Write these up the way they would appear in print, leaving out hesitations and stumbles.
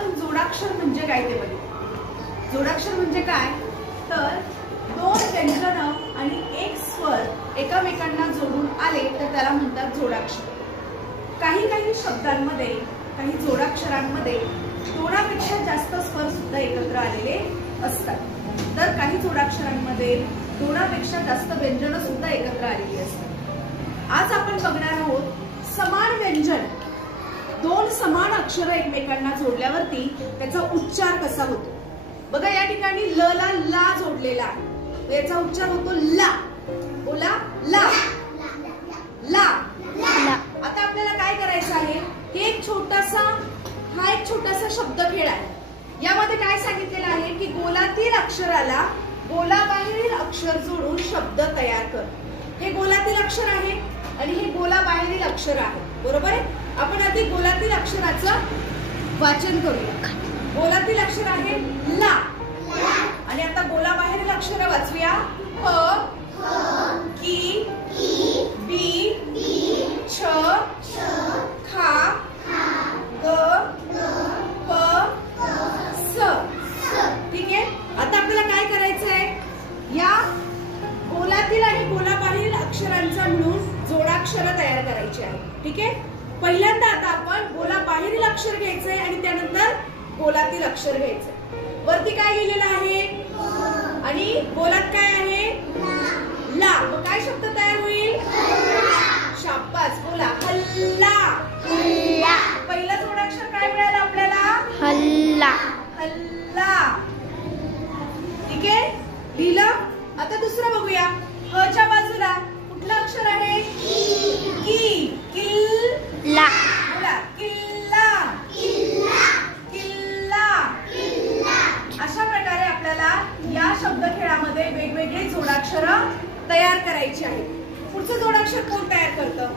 आपण जोडाक्षर म्हणजे काय ते बघू. जोडाक्षर म्हणजे काय तर दोन व्यंजन आणि एक स्वर एकमेकांना जोडून आले तर त्याला म्हणतात जोडाक्षर. काही शब्दांमध्ये काही जोडाक्षरांमध्ये दोनापेक्षा जास्त स्वर सुद्धा एकत्र आलेले असतात. तर काही जोडाक्षरांमध्ये दोनापेक्षा जास्त व्यंजन सुद्धा एकत्र आलेली असतात. आज आपण बघणार आहोत समान व्यंजन, दोन समान अक्षर एकमेकांना जोडल्यावरती त्याचा उच्चार कसा होतो. बघा या ठिकाणी ल ला ला जोडलेला आहे, याचा उच्चार होतो ला. बोला ला ला. आता आपल्याला काय करायचं आहे, हे एक छोटासा शब्दखेळ आहे. यामध्ये काय सांगितलेलं आहे की गोलातील अक्षराला गोलाबाहेरील अक्षर जोडून शब्द तयार कर. हे गोलातील अक्षर आहे आणि हे गोलाबाहेरील अक्षर आहे, बरोबर आहे. आपण आधी गोलातील अक्षराचं वाचन करूया. गोलातील अक्षर आहे ला आणि आता गोलाबाहेरील अक्षर वाचूया. ह, की, बी, छ, खा, ग, प, स. ठीक आहे. आता आपल्याला काय करायचं आहे, या गोलातील आणि गोलाबाहेरील अक्षरांचा मिळून जोडाक्षर तयार करायचे आहे. ठीक आहे. पहिल्यांदा आता आपण गोलाबाहेरील अक्षर घ्यायचंय आणि त्यानंतर गोलातील अक्षर घ्यायचंय. वरती काय लिहिलेलं आहे आणि गोलात काय आहे ला. मग काय शब्द तयार होईल, शाबास. बोला हल्ला. पहिला जोडाक्षर काय मिळालं आपल्याला, हल्ला. हल्ला. ठीक आहे, लिहिलं. आता दुसरं बघूया. ह च्या बाजूला कुठलं अक्षर आहे, की. किल्ला. बोला किल्ला. किल्ला. अशा प्रकारे आपल्याला या शब्दखेळामध्ये वेगवेगळे जोडाक्षर तयार करायची आहेत. पुढचं जोडाक्षर कोण तयार करतं,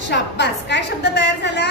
शाबास. काय शब्द तयार झाला,